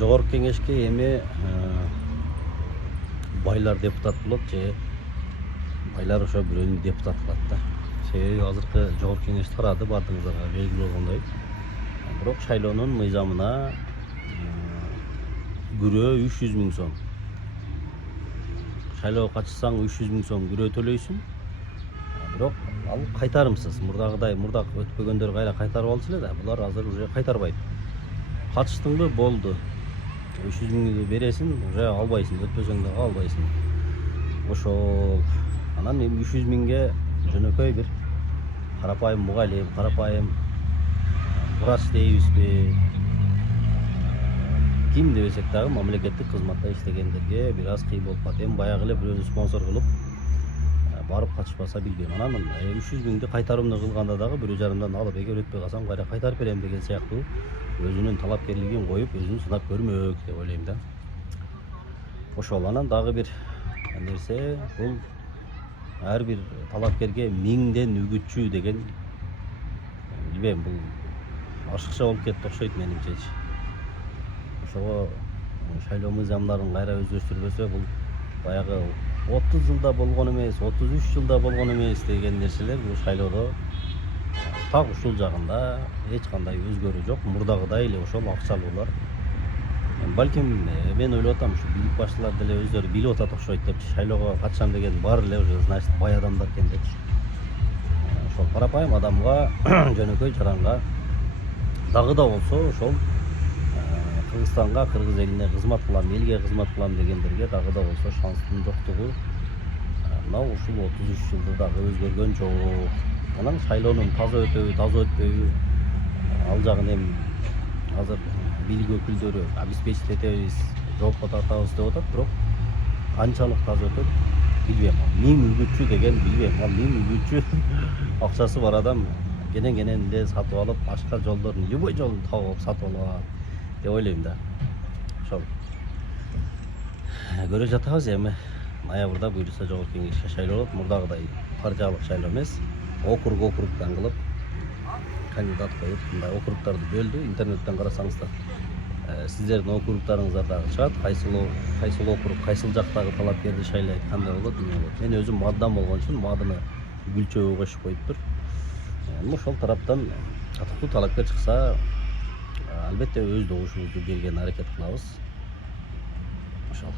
Жогорку кеңешке эми байлар депутат болот же байлар ошо бирөөнү депутат кылат да. Себеби азыркы жогорку кеңеш тарады, бардыгыңыздарга белгилүү болгондой. Бирок шайлоонун мыйзамына күрөө 300 000 сом. Шайлоого катышсаң 300 000 сом күрөө төлөйсүң. Бирок ал кайтарымсыз. Мурдагыдай өтпөгөндөр кайра кайтарып алчу эле да. Булар азыр уже кайтарбайт. Катыштыңбы болду. 300 000 бересиң, уже албайсың, өтпөсөң дагы албайсың. Ошол. Анан эми 300 000ге жөнөкөй бир карапайым мугалим, карапайым врач дейбизби, ким дебесек дагы мамлекеттик кызматта иштегендерге бир аз кыйын болуп калат. Эми баягы эле бирөөнү спонсор кылып барып катышпаса билбейм. Анан 300 000ди кайтарымды кылганда дагы 1,5 алып, эгер өтпөй калсам кайра кайтарып берем деген сыяктуу өзүнүн талапкерлигин коюп, өзүн сынап көрмөк деп ойлойм да. Ошол. Анан дагы бир нерсе, бул ар бир талапкерге 1000ден үгүтчү деген, билбейм, бул ашыкча болуп кетти окшойт менимчечи. Ошого шайлоо мыйзамдарын кайра өздөштүрбөсө, бул баягы 30 жылда болгон эмес, 33 жылда болгон эмес деген нерселер бул шайлоодо так ушул жагында эч кандай өзгөрүү жок. Мурдагыдай эле ошол акчалуулар. Балким мен ойлоп атам, ушу бийлик башчылар деле өздөрү билип атат окшойт деп, шайлоого катышам деген бар эле уже, значит, бай адамдар экен деп. Ошол карапайым адамга, жөнөкөй жаранга дагы да болсо ошол Кыргызстанга, кыргыз элине кызмат кылам, элге кызмат кылам дегендерге дагы да болсо шанстын жоктугу мына ушул 33 жылда дагы өзгөргөн жок. Анан шайлоонун таза өтөбү, таза өтпөйбү, ал жагын эми азыр бийлик өкүлдөрү обеспечить этебиз, жоопко тартабыз деп атат, бирок канчалык таза өтөт билбейм. 1000 үгүтчү деген, билбейм, ал 1000 үгүтчү акчасы бар адам кенен эле сатып алып, башка жолдорун, любой жолун тауып сатып алат деп ойлойм да. Ошол. Көрө жатабыз эми ноябрда буюрса жогорку кеңешке шайлоо болот. Мурдагыдай партиялык шайлоо эмес, округдан кылып кандидат коюп, мындай округдарды бөлдү. Интернеттен карасаңыздар сиздердин округдарыңыздардагы чыгат, кайсыл округ, кайсыл жактагы талапкерди шайлайт, кандай болот, эмне болот. Мен өзүм маддан болгон үчүн мадыны гүлчөгү кошуп коюптур. Ошол тараптан атыктуу талапкер чыкса, албетте өз добушубузду бергенге аракет кылабыз. Ошол.